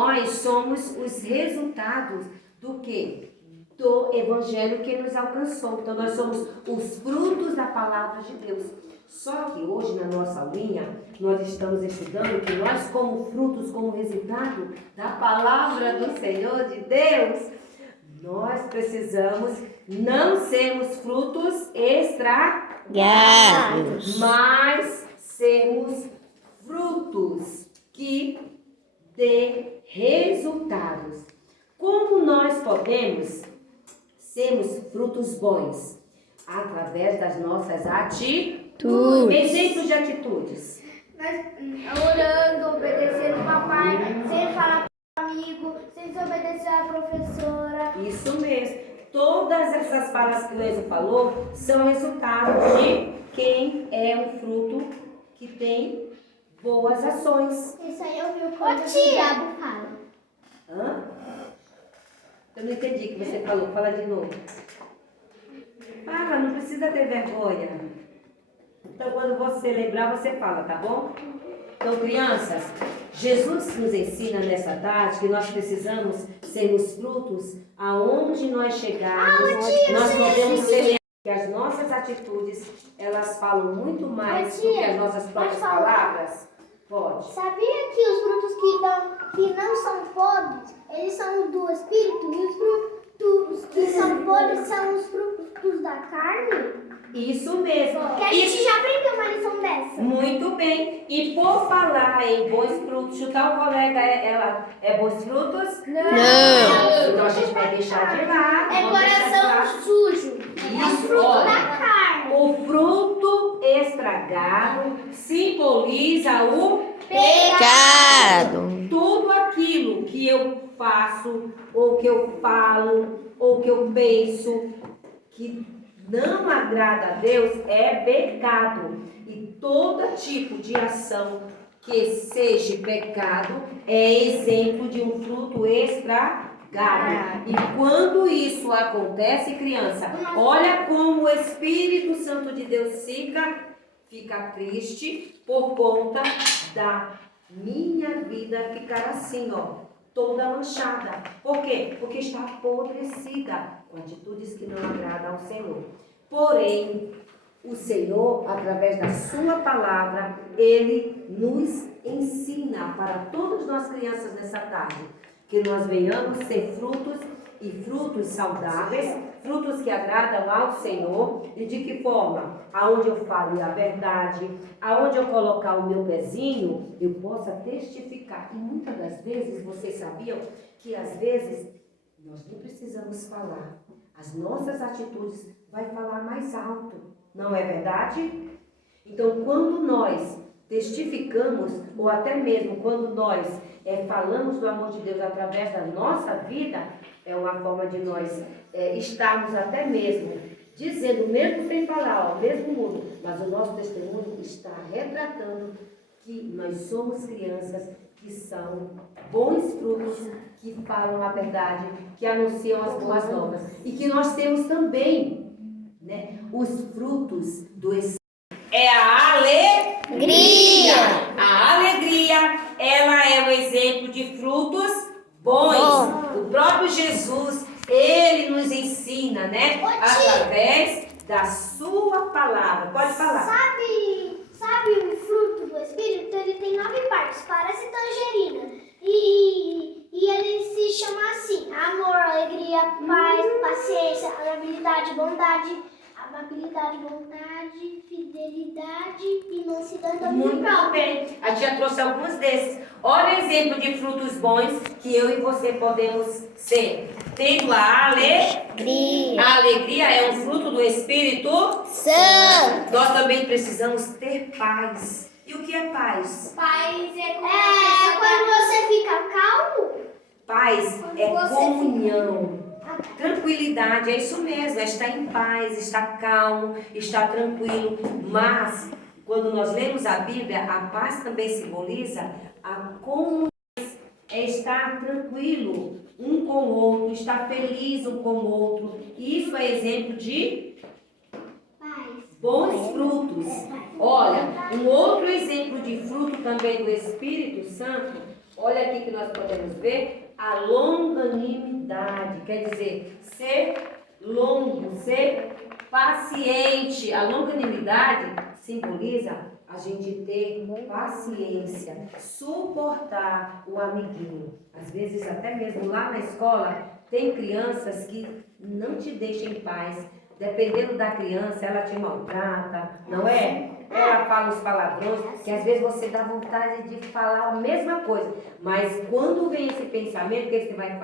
nós somos os resultados do quê? Do evangelho que nos alcançou. Então nós somos os frutos da palavra de Deus. Só que hoje na nossa aulinha nós estamos estudando que nós como frutos, como resultado da palavra do Senhor de Deus, nós precisamos não sermos frutos estragados, mas sermos frutos que dê resultados. Como nós podemos sermos frutos bons? Através das nossas atitudes. Exemplos de atitudes. Orando, obedecendo o papai, sem falar para o amigo, sem desobedecer a professora. Isso mesmo. Todas essas falas que o Enzo falou são resultado de quem é um fruto que tem boas ações. Isso aí eu vi o que o diabo fala. Hã? Eu não entendi o que você falou. Fala de novo. Fala, não precisa ter vergonha. Então, quando você lembrar, você fala, tá bom? Então, crianças, Jesus nos ensina nessa tarde que nós precisamos sermos frutos aonde nós chegarmos. Nós podemos ser que as nossas atitudes, elas falam muito mais do que as nossas próprias palavras. Pode. Sabia que os frutos que não são podres, eles são do Espírito, e os frutos que são podres são os frutos da carne? Isso mesmo. Que a gente já aprendeu uma lição dessa. Muito bem. E por falar em bons frutos, chutar o colega, ela é bons frutos? Não. Então a gente vai deixar de lado. É coração sujo. É o fruto da carne. O fruto estragado simboliza o Pecado. Tudo aquilo que eu faço, ou que eu falo, ou que eu penso, que não agrada a Deus, é pecado. E todo tipo de ação que seja pecado é exemplo de um fruto estragado. E quando isso acontece, criança, olha como o Espírito Santo de Deus fica triste por conta da minha vida ficar assim, ó, toda manchada. Por quê? Porque está apodrecida com atitudes que não agradam ao Senhor. Porém, o Senhor, através da sua palavra, Ele nos ensina para todas nós crianças nessa tarde, que nós venhamos ser frutos e frutos saudáveis, frutos que agradam ao Senhor. E de que forma? Aonde eu falo a verdade, aonde eu colocar o meu pezinho, eu possa testificar. E muitas das vezes, vocês sabiam que às vezes nós nem precisamos falar. As nossas atitudes vai falar mais alto. Não é verdade? Então, quando nós testificamos, ou até mesmo quando nós falamos do amor de Deus através da nossa vida, é uma forma de nós estarmos até mesmo dizendo, mesmo sem falar, ó, mesmo mudo, mas o nosso testemunho está retratando que nós somos crianças que são bons frutos, que falam a verdade, que anunciam as boas novas. E que nós temos também, né, os frutos do Espírito. É a alegria. A alegria, ela é um exemplo de frutos bons. O próprio Jesus, ele nos ensina, né? Através da sua palavra. Pode falar. Sabe o fruto do Espírito? Ele tem 9 partes, parece tangerina. E ele se chama assim: amor, alegria, paz, paciência, amabilidade, bondade, fidelidade e mansidão. Muito bem. A tia trouxe alguns desses. Olha o exemplo de frutos bons que eu e você podemos ser. Tendo a alegria. A alegria é um fruto do Espírito Santo. Nós também precisamos ter paz. E o que é paz? Paz é quando você fica calmo. Paz é comunhão. Tranquilidade, é isso mesmo, é estar em paz, estar calmo, estar tranquilo. Mas, quando nós lemos a Bíblia, a paz também simboliza a comunhão, é estar tranquilo um com o outro, estar feliz um com o outro. Isso é exemplo de bons frutos. Olha, um outro exemplo de fruto também do Espírito Santo, Olha aqui que nós podemos ver a longanimidade, quer dizer, ser longo, ser paciente. A longanimidade simboliza a gente ter paciência, suportar o amiguinho. Às vezes, até mesmo lá na escola, tem crianças que não te deixam em paz. Dependendo da criança, ela te maltrata, não é? Ela fala os palavrões, que às vezes você dá vontade de falar a mesma coisa. Mas quando vem esse pensamento, o que você vai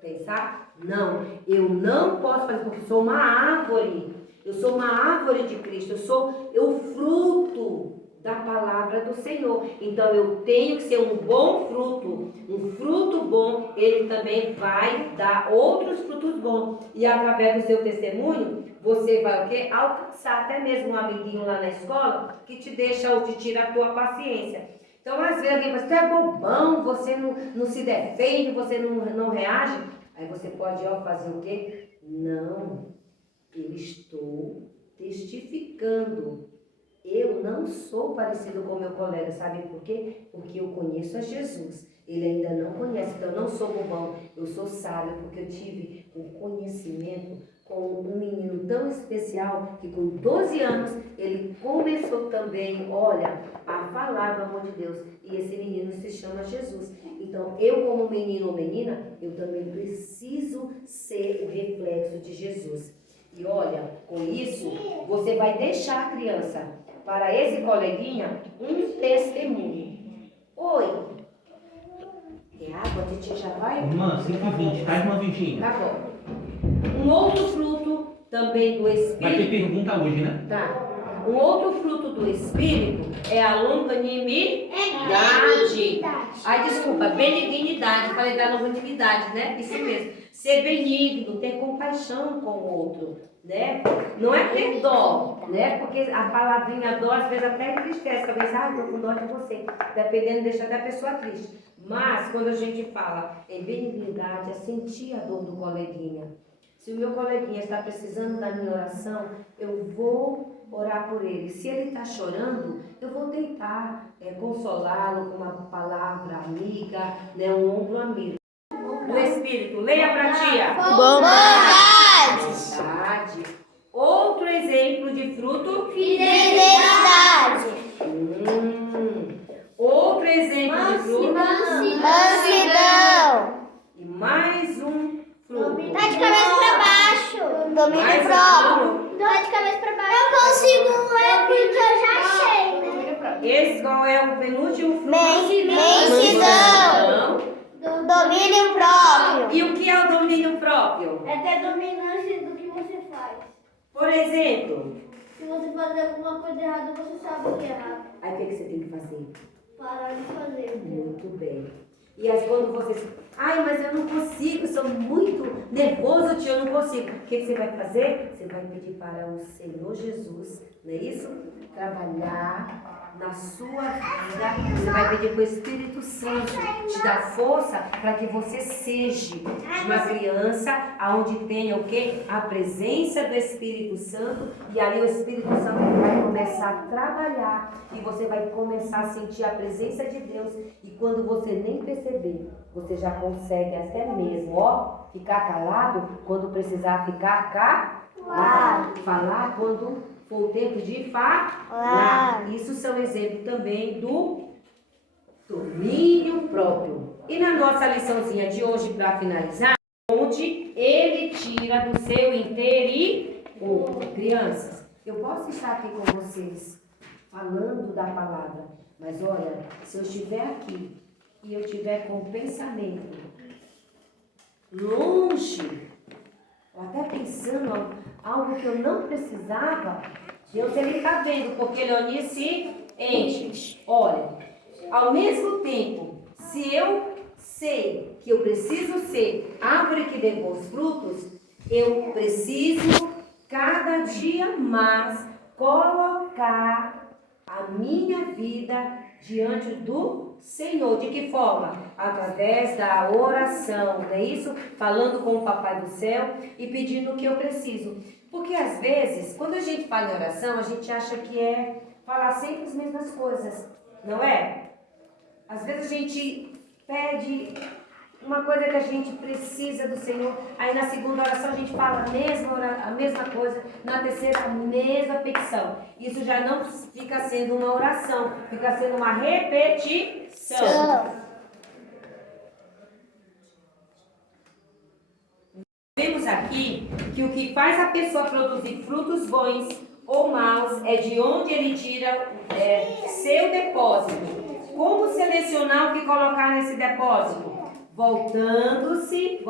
pensar? Não, eu não posso fazer, porque eu sou uma árvore. Eu sou uma árvore de Cristo. Eu sou o fruto da palavra do Senhor. Então eu tenho que ser um bom fruto. Um fruto bom, ele também vai dar outros frutos bons. E através do seu testemunho, você vai o quê? Alcançar até mesmo um amiguinho lá na escola que te deixa ou te tira a tua paciência. Então, às vezes alguém fala, você é bobão, você não se defende, você não reage. Aí você pode fazer o quê? Não, eu estou testificando. Eu não sou parecido com meu colega, sabe por quê? Porque eu conheço a Jesus. Ele ainda não conhece, então eu não sou bobão, eu sou sábio, porque eu tive um conhecimento com um menino tão especial que com 12 anos ele começou também, olha, a falar do amor de Deus. E esse menino se chama Jesus. Então eu como menino ou menina, eu também preciso ser o reflexo de Jesus. E olha, com isso, você vai deixar a criança, para esse coleguinha, um testemunho. Oi. Tem água? A titia já vai? Irmã, 5h20, traz uma vintinha. Tá bom. Um outro fruto também do Espírito. Vai ter pergunta hoje, né? Tá. Um outro fruto do Espírito é a longanimidade. Ai, desculpa, benignidade. Falei da longanimidade, né? Isso mesmo. Ser benigno, ter compaixão com o outro, né? Não é ter dó, né? Porque a palavrinha dó às vezes até entristece. Talvez, eu tô com dó de você. Dependendo, deixa até a pessoa triste. Mas quando a gente fala em benignidade, é sentir a dor do coleguinha. Se o meu coleguinha está precisando da minha oração, eu vou orar por ele. Se ele está chorando, eu vou tentar consolá-lo com uma palavra amiga, né, um ombro amigo. Do Espírito, leia para tia. Bondade. Bondade. Outro exemplo de fruto, Fidelidade. Outro exemplo de fruto, Mansidão. e mais um fruto. Tá de cabeça pra baixo. Domínio Mais um próprio. fruto. Tá de cabeça pra baixo. Eu consigo ler porque eu já achei, né? Esse qual é o penúltimo fruto? Mansidão. Domínio próprio. E o que é o domínio próprio? É ter dominância do que você faz. Por exemplo, Se você fazer alguma coisa errada, você sabe que é errado. aí o que você tem que fazer? Parar de fazer. Muito bem. E aí quando você... Ai, mas eu não consigo, sou muito nervoso, tio, eu não consigo. O que você vai fazer? Você vai pedir para o Senhor Jesus, não é isso? Trabalhar na sua vida. Você vai pedir para o Espírito Santo te dar força para que você seja uma criança onde tenha o quê? A presença do Espírito Santo. E ali o Espírito Santo vai começar a trabalhar. E você vai começar a sentir a presença de Deus. E quando você nem perceber, você já consegue até mesmo, ficar calado quando precisar ficar calado. Falar quando for o tempo de falar. Isso são exemplos também do domínio próprio. E na nossa liçãozinha de hoje, para finalizar, onde ele tira do seu interior. Crianças, eu posso estar aqui com vocês falando da palavra, mas olha, se eu estiver aqui e eu estiver com o pensamento longe, ou até pensando algo que eu não precisava, Deus ele está vendo, porque ele é onisciente. Olha, ao mesmo tempo, se eu sei que eu preciso ser árvore que dê bons frutos, eu preciso cada dia mais colocar a minha vida diante do Senhor. De que forma? Através da oração, não é isso? Falando com o Papai do Céu e pedindo o que eu preciso. Porque às vezes, quando a gente fala em oração, a gente acha que é falar sempre as mesmas coisas, não é? Às vezes a gente pede uma coisa que a gente precisa do Senhor. Aí na segunda oração a gente fala a mesma coisa. Na terceira, a mesma petição. Isso já não fica sendo uma oração, fica sendo uma repetição. Vemos aqui que o que faz a pessoa produzir frutos bons ou maus é de onde ele tira seu depósito. Como selecionar o que colocar nesse depósito? Voltando-se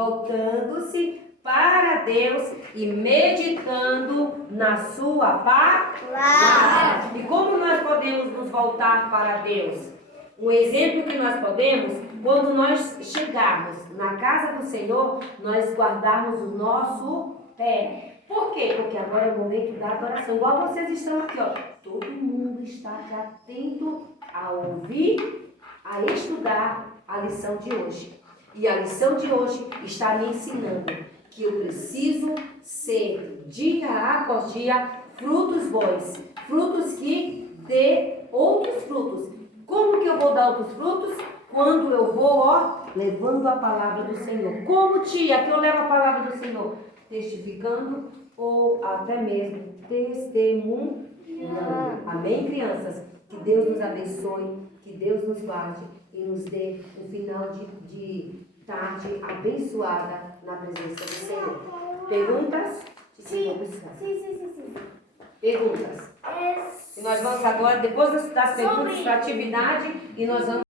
para Deus e meditando na sua palavra. E como nós podemos nos voltar para Deus? Um exemplo que nós podemos, quando nós chegarmos na casa do Senhor, nós guardarmos o nosso pé. Por quê? Porque agora é o momento da adoração. Igual vocês estão aqui, ó. Todo mundo está aqui atento a ouvir, a estudar a lição de hoje. E a lição de hoje está me ensinando que eu preciso ser, dia após dia, frutos bons. Frutos que dê outros frutos. Como que eu vou dar outros frutos? Quando eu vou, levando a palavra do Senhor. Como, tia, que eu levo a palavra do Senhor? Testificando ou até mesmo testemunhando. Amém, crianças? Que Deus nos abençoe, que Deus nos guarde e nos dê um final de tarde abençoada na presença do Senhor. Perguntas? Sim. Perguntas. E nós vamos agora, depois das perguntas, para a atividade, e nós vamos